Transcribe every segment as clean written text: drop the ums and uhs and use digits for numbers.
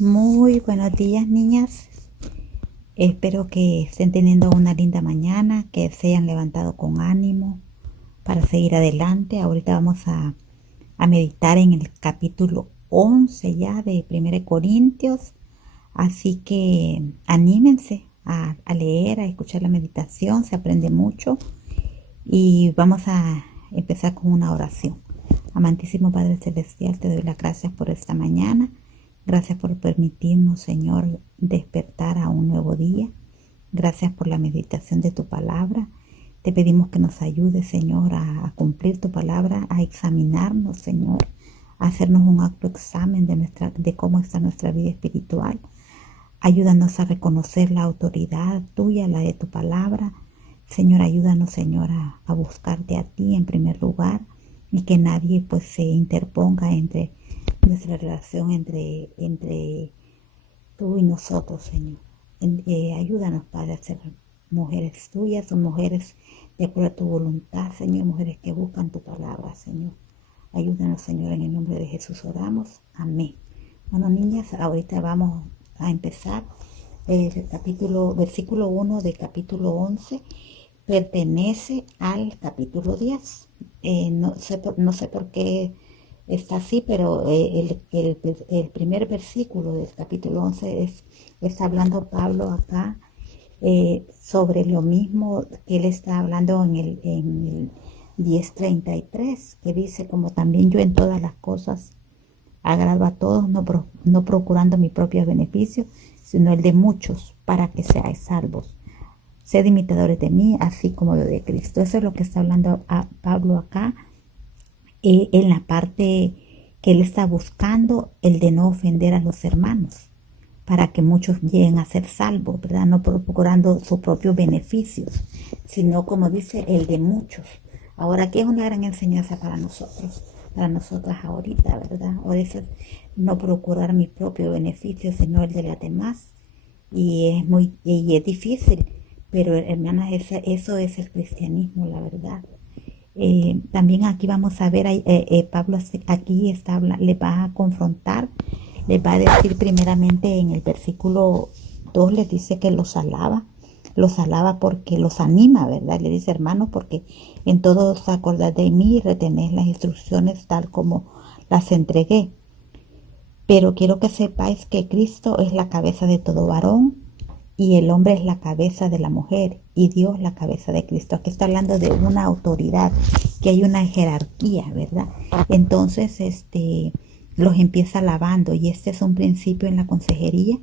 Muy buenos días, niñas. Espero que estén teniendo una linda mañana, que se hayan levantado con ánimo para seguir adelante. Ahorita vamos a meditar en el capítulo 11 ya de 1 Corintios. Así que anímense a leer, a escuchar la meditación, se aprende mucho. Y vamos a empezar con una oración. Amantísimo Padre Celestial, te doy las gracias por esta mañana. Gracias por permitirnos, Señor, despertar a un nuevo día. Gracias por la meditación de tu palabra. Te pedimos que nos ayudes, Señor, a cumplir tu palabra, a examinarnos, Señor, a hacernos un autoexamen de cómo está nuestra vida espiritual. Ayúdanos a reconocer la autoridad tuya, la de tu palabra. Señor, ayúdanos, Señor, a buscarte a ti en primer lugar y que nadie pues se interponga entre nuestra relación entre tú y nosotros, Señor. Ayúdanos, Padre, a ser mujeres tuyas o mujeres de acuerdo a tu voluntad, Señor, mujeres que buscan tu palabra, Señor. Ayúdanos, Señor, en el nombre de Jesús oramos. Amén. Bueno, niñas, ahorita vamos a empezar el versículo 1 del capítulo 11. Pertenece al capítulo 10. No sé por qué está así, pero el primer versículo del capítulo 11 está hablando Pablo acá sobre lo mismo que él está hablando en el 10:33, que dice: como también yo en todas las cosas agrado a todos, no procurando mi propio beneficio, sino el de muchos, para que seáis salvos. Sed imitadores de mí, así como yo de Cristo. Eso es lo que está hablando a Pablo acá, en la parte que él está buscando, el de no ofender a los hermanos, para que muchos lleguen a ser salvos, ¿verdad? No procurando sus propios beneficios, sino, como dice, el de muchos. Ahora, aquí es una gran enseñanza para nosotros, para nosotras ahorita, ¿verdad? O es no procurar mi propio beneficio, sino el de las demás. Y es difícil, pero hermanas, eso es el cristianismo, la verdad. También aquí vamos a ver, Pablo aquí le va a confrontar, le va a decir primeramente en el versículo 2, les dice que los alaba porque los anima, ¿verdad? Le dice: hermanos, porque en todo os acordáis de mí y retenéis las instrucciones tal como las entregué. Pero quiero que sepáis que Cristo es la cabeza de todo varón, y el hombre es la cabeza de la mujer, y Dios la cabeza de Cristo. Aquí está hablando de una autoridad, que hay una jerarquía, ¿verdad? Entonces, los empieza alabando, y este es un principio en la consejería,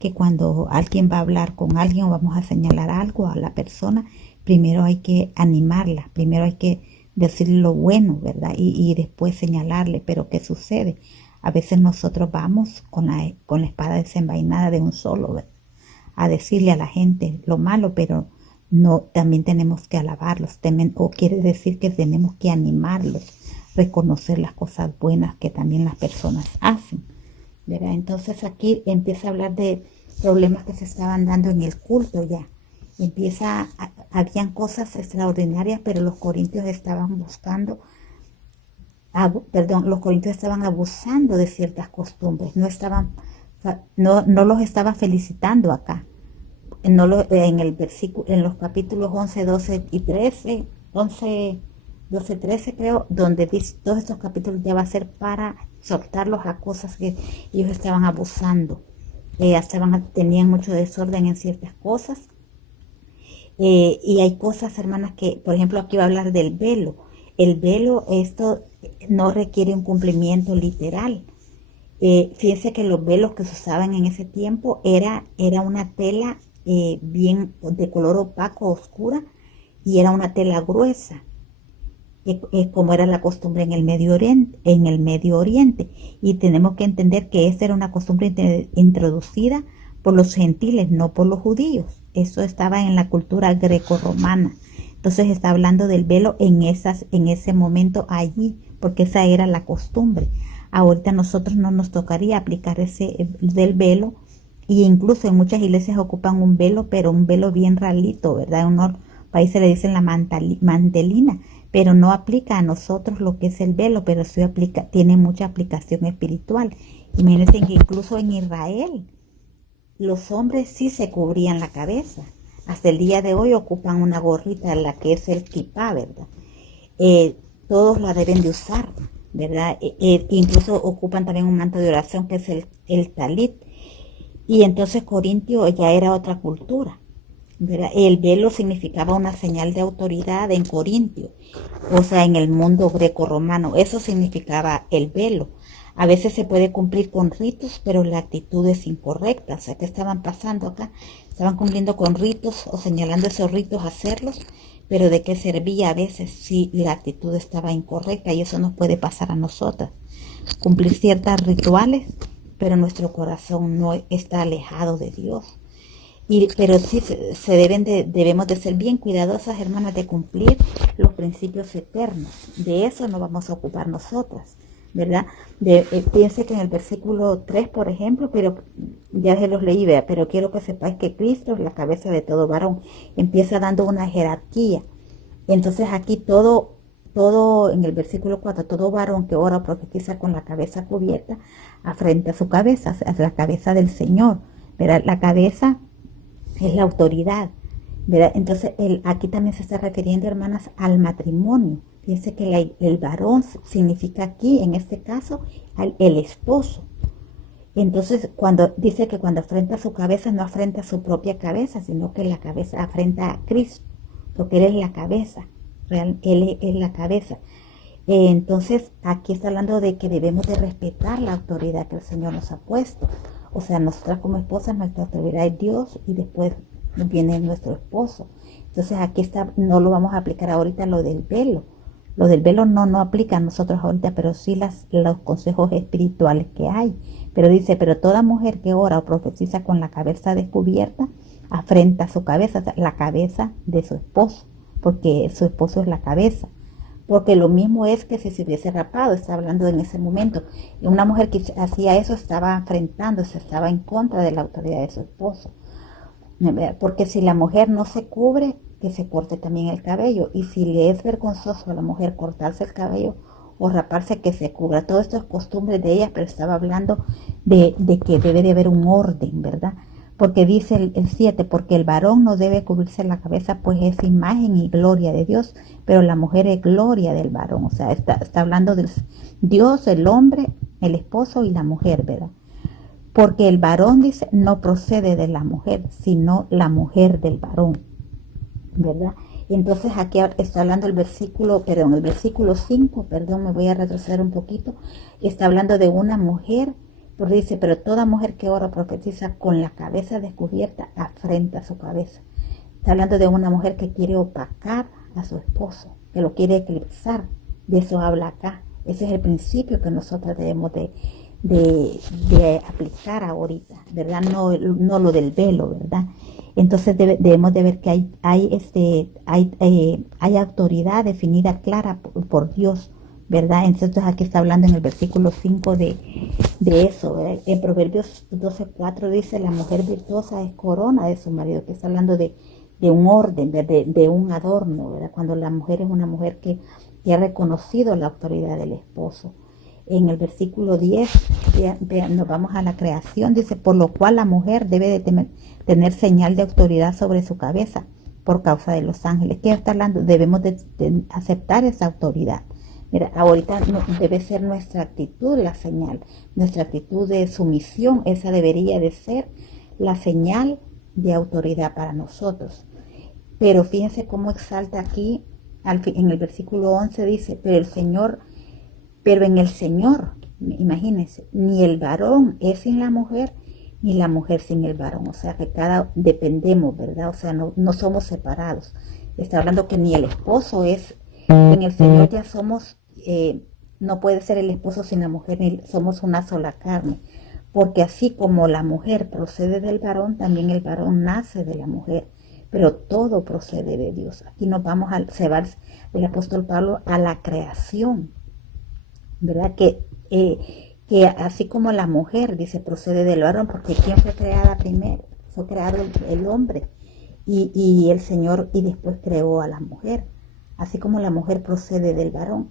que cuando alguien va a hablar con alguien o vamos a señalar algo a la persona, primero hay que animarla, primero hay que decirle lo bueno, ¿verdad? Y después señalarle. Pero ¿qué sucede? A veces nosotros vamos con la espada desenvainada de un solo, ¿verdad?, a decirle a la gente lo malo, pero no, también tenemos que alabarlos, o quiere decir que tenemos que animarlos, reconocer las cosas buenas que también las personas hacen, ¿verdad? Entonces aquí empieza a hablar de problemas que se estaban dando en el culto ya. Habían cosas extraordinarias, pero los corintios estaban los corintios estaban abusando de ciertas costumbres, no los estaba felicitando acá. En los capítulos 11, 12 y 13, 11, 12, 13 creo, donde dice, todos estos capítulos ya va a ser para soltarlos a cosas que ellos estaban abusando. Tenían mucho desorden en ciertas cosas. Y hay cosas, hermanas, que, por ejemplo, aquí va a hablar del velo. El velo, esto no requiere un cumplimiento literal. Fíjense que los velos que se usaban en ese tiempo era una tela bien de color opaco, oscura, y era una tela gruesa, como era la costumbre en el Medio Oriente. Y tenemos que entender que esta era una costumbre introducida por los gentiles, no por los judíos. Eso estaba en la cultura greco-romana. Entonces está hablando del velo en ese momento allí, porque esa era la costumbre. Ahorita nosotros no nos tocaría aplicar ese del velo, y incluso en muchas iglesias ocupan un velo, pero un velo bien ralito, ¿verdad? En unos países le dicen la mantelina, pero no aplica a nosotros lo que es el velo, pero sí aplica, tiene mucha aplicación espiritual. Imagínense que incluso en Israel los hombres sí se cubrían la cabeza. Hasta el día de hoy ocupan una gorrita, la que es el kipá, ¿verdad? Todos la deben de usar, ¿verdad? Incluso ocupan también un manto de oración que es el talit. Y entonces Corintio ya era otra cultura, ¿verdad? El velo significaba una señal de autoridad en Corintio, o sea, en el mundo greco-romano. Eso significaba el velo. A veces se puede cumplir con ritos, pero la actitud es incorrecta. O sea, ¿qué estaban pasando acá? Estaban cumpliendo con ritos o señalando esos ritos hacerlos, pero ¿de qué servía a veces si la actitud estaba incorrecta? Y eso nos puede pasar a nosotras. Cumplir ciertos rituales, pero nuestro corazón no está alejado de Dios. Pero sí debemos de ser bien cuidadosas, hermanas, de cumplir los principios eternos. De eso nos vamos a ocupar nosotras, ¿verdad? Piense que en el versículo 3, por ejemplo, pero ya se los leí, ¿verdad? Pero quiero que sepáis que Cristo es la cabeza de todo varón. Empieza dando una jerarquía. Entonces aquí todo en el versículo 4, todo varón que ora o profetiza con la cabeza cubierta, afrenta a su cabeza, a la cabeza del Señor, ¿verdad? La cabeza es la autoridad, ¿verdad? Entonces aquí también se está refiriendo, hermanas, al matrimonio. Fíjense que el varón significa aquí, en este caso, el esposo. Entonces, cuando dice que cuando afrenta su cabeza, no afrenta su propia cabeza, sino que la cabeza afrenta a Cristo, porque Él es la cabeza, Él es la cabeza. Entonces, aquí está hablando de que debemos de respetar la autoridad que el Señor nos ha puesto. O sea, nosotras como esposas, nuestra autoridad es Dios y después viene nuestro esposo. Entonces, aquí está, no lo vamos a aplicar ahorita lo del velo. Lo del velo no aplica a nosotros ahorita, pero sí los consejos espirituales que hay. Pero dice, pero toda mujer que ora o profetiza con la cabeza descubierta, afrenta su cabeza, o sea, la cabeza de su esposo, porque su esposo es la cabeza. Porque lo mismo es que si se hubiese rapado, está hablando en ese momento. Y una mujer que hacía eso estaba enfrentándose, estaba en contra de la autoridad de su esposo. Porque si la mujer no se cubre, que se corte también el cabello. Y si le es vergonzoso a la mujer cortarse el cabello o raparse, que se cubra. Todo esto es costumbre de ella, pero estaba hablando de que debe de haber un orden, ¿verdad? Porque dice el 7, porque el varón no debe cubrirse la cabeza, pues es imagen y gloria de Dios, pero la mujer es gloria del varón. O sea, está hablando de Dios, el hombre, el esposo y la mujer, ¿verdad? Porque el varón, dice, no procede de la mujer, sino la mujer del varón, ¿verdad? Entonces aquí está hablando el versículo 5, me voy a retroceder un poquito, está hablando de una mujer, porque dice, pero toda mujer que ora profetiza con la cabeza descubierta, afrenta su cabeza. Está hablando de una mujer que quiere opacar a su esposo, que lo quiere eclipsar. De eso habla acá. Ese es el principio que nosotros debemos de aplicar ahorita, ¿verdad? No lo del velo, ¿verdad? Entonces debemos de ver que hay autoridad definida clara por Dios, ¿verdad? Entonces aquí está hablando en el versículo 5 de eso, ¿verdad? En Proverbios 12:4 dice, la mujer virtuosa es corona de su marido, que está hablando de un orden, de un adorno, ¿verdad? Cuando la mujer es una mujer que ha reconocido la autoridad del esposo. En el versículo 10, nos vamos a la creación, dice, por lo cual la mujer debe de tener señal de autoridad sobre su cabeza por causa de los ángeles. ¿Qué está hablando? Debemos de aceptar esa autoridad. Mira, ahorita debe ser nuestra actitud la señal, nuestra actitud de sumisión, esa debería de ser la señal de autoridad para nosotros. Pero fíjense cómo exalta aquí, en el versículo 11 dice, pero en el Señor, imagínense, ni el varón es sin la mujer, ni la mujer sin el varón. O sea, que dependemos, ¿verdad? O sea, no somos separados. Está hablando que ni el esposo es, en el Señor ya somos, no puede ser el esposo sin la mujer, ni somos una sola carne. Porque así como la mujer procede del varón, también el varón nace de la mujer. Pero todo procede de Dios. Aquí nos vamos se va el apóstol Pablo a la creación, ¿verdad? Que así como la mujer, dice, procede del varón, porque ¿quién fue creada primero? Fue creado el hombre y el Señor, y después creó a la mujer. así como la mujer procede del varón.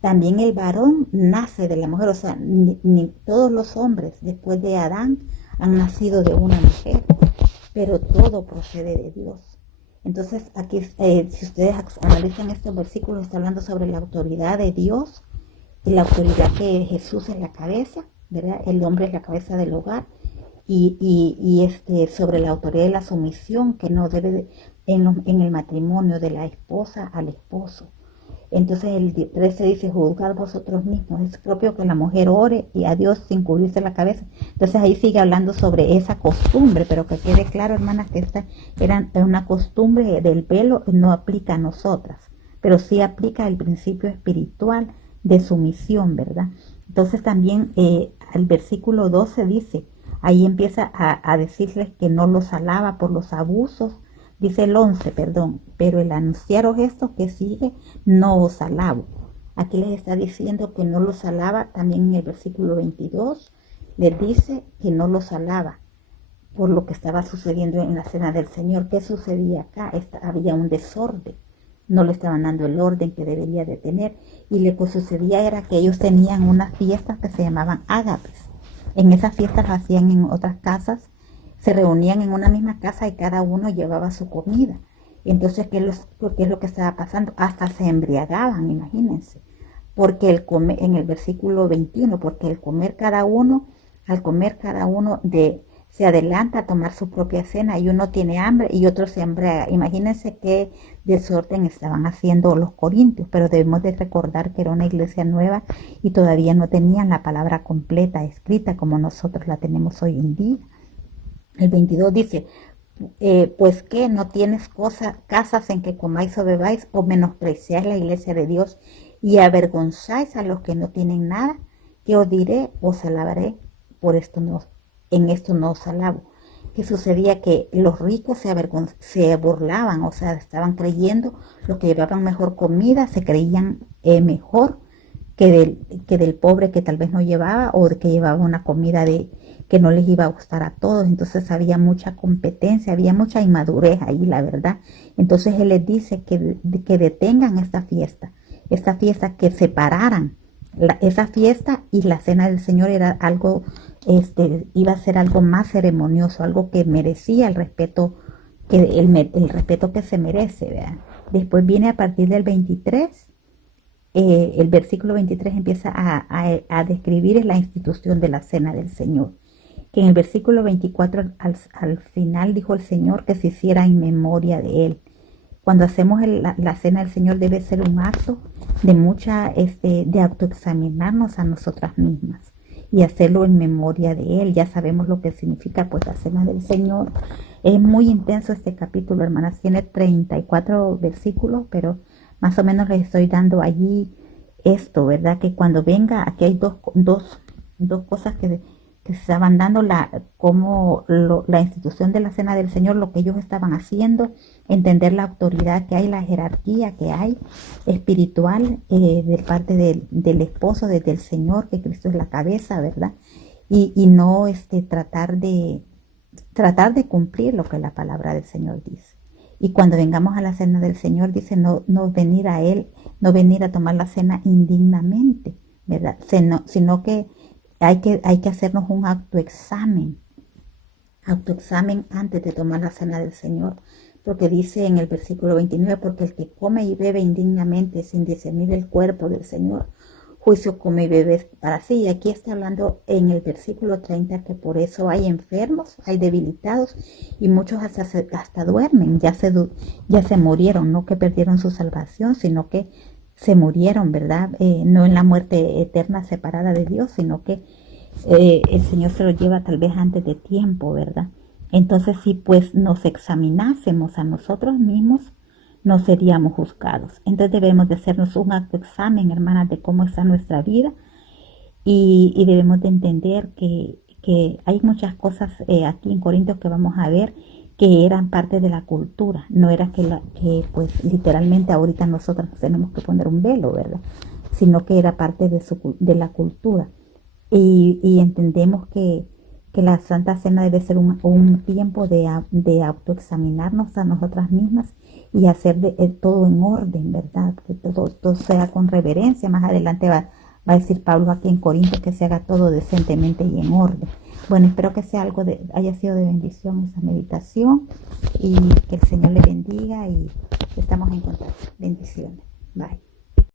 También el varón nace de la mujer, o sea, ni todos los hombres después de Adán han nacido de una mujer, pero todo procede de Dios. Entonces, aquí, si ustedes analizan estos versículos, está hablando sobre la autoridad de Dios, y la autoridad que Jesús es la cabeza, ¿verdad? El hombre es la cabeza del hogar, y sobre la autoridad de la sumisión que no debe en el matrimonio de la esposa al esposo. Entonces el 13 dice, juzgad vosotros mismos. Es propio que la mujer ore y a Dios sin cubrirse la cabeza. Entonces ahí sigue hablando sobre esa costumbre, pero que quede claro, hermanas, que esta era una costumbre del velo, no aplica a nosotras, pero sí aplica el principio espiritual de sumisión, ¿verdad? Entonces también el versículo 12 dice, ahí empieza a decirles que no los alaba por los abusos. Dice el 11, perdón, pero el anunciaros esto que sigue, no os alabo. Aquí les está diciendo que no los alaba. También en el versículo 22 les dice que no los alaba por lo que estaba sucediendo en la cena del Señor. ¿Qué sucedía acá? Había un desorden. No le estaban dando el orden que debería de tener. Y lo que sucedía era que ellos tenían unas fiestas que se llamaban ágapes. En esas fiestas las hacían en otras casas. Se reunían en una misma casa y cada uno llevaba su comida. Entonces, ¿qué es lo que estaba pasando? Hasta se embriagaban, imagínense. Porque en el versículo 21, porque al comer cada uno se adelanta a tomar su propia cena y uno tiene hambre y otro se embriaga. Imagínense qué desorden estaban haciendo los corintios, pero debemos de recordar que era una iglesia nueva y todavía no tenían la palabra completa escrita como nosotros la tenemos hoy en día. El 22 dice, pues que no tienes casas en que comáis o bebáis, o menospreciáis la iglesia de Dios y avergonzáis a los que no tienen nada. ¿Qué os diré? Os alabaré, en esto no os alabo. Que sucedía que los ricos se burlaban, o sea, estaban creyendo, los que llevaban mejor comida se creían mejor que del pobre que tal vez no llevaba, o que llevaba una comida que no les iba a gustar a todos. Entonces había mucha competencia, había mucha inmadurez ahí, la verdad. Entonces él les dice que detengan esta fiesta, que separaran esa fiesta y la cena del Señor. Era algo, iba a ser algo más ceremonioso, algo que merecía el respeto, el respeto que se merece, ¿verdad? Después viene a partir del 23. El versículo 23 empieza a describir la institución de la cena del Señor, que en el versículo 24 al final dijo el Señor que se hiciera en memoria de Él. Cuando hacemos la cena del Señor debe ser un acto de autoexaminarnos a nosotras mismas y hacerlo en memoria de Él. Ya sabemos lo que significa pues la cena del Señor. Es muy intenso este capítulo, hermanas, tiene 34 versículos, pero más o menos les estoy dando allí esto, ¿verdad? Que cuando venga, aquí hay dos cosas que se estaban dando, la institución de la cena del Señor, lo que ellos estaban haciendo, entender la autoridad que hay, la jerarquía que hay espiritual de parte del esposo, desde el Señor, que Cristo es la cabeza, ¿verdad? Y no tratar de cumplir lo que la palabra del Señor dice. Y cuando vengamos a la cena del Señor, dice no venir a Él, no venir a tomar la cena indignamente, ¿verdad? Sino que hay que hacernos un autoexamen antes de tomar la cena del Señor. Porque dice en el versículo 29, porque el que come y bebe indignamente sin discernir el cuerpo del Señor, juicio come y bebe para sí. Y aquí está hablando en el versículo 30 que por eso hay enfermos, hay debilitados y muchos hasta duermen, ya se murieron, no que perdieron su salvación, sino que se murieron, ¿verdad? No en la muerte eterna separada de Dios, sino que el Señor se lo lleva tal vez antes de tiempo, ¿verdad? Entonces, si pues nos examinásemos a nosotros mismos, no seríamos juzgados. Entonces debemos de hacernos un autoexamen, hermanas, de cómo está nuestra vida y debemos de entender que hay muchas cosas aquí en Corintios que vamos a ver que eran parte de la cultura. No era que pues literalmente ahorita nosotros tenemos que poner un velo, ¿verdad? Sino que era parte de la cultura. Y entendemos que que la Santa Cena debe ser un tiempo de autoexaminarnos a nosotras mismas y hacer todo en orden, ¿verdad? Que todo sea con reverencia. Más adelante va a decir Pablo aquí en Corintios que se haga todo decentemente y en orden. Bueno, espero que sea haya sido de bendición esa meditación y que el Señor le bendiga y estamos en contacto. Bendiciones. Bye.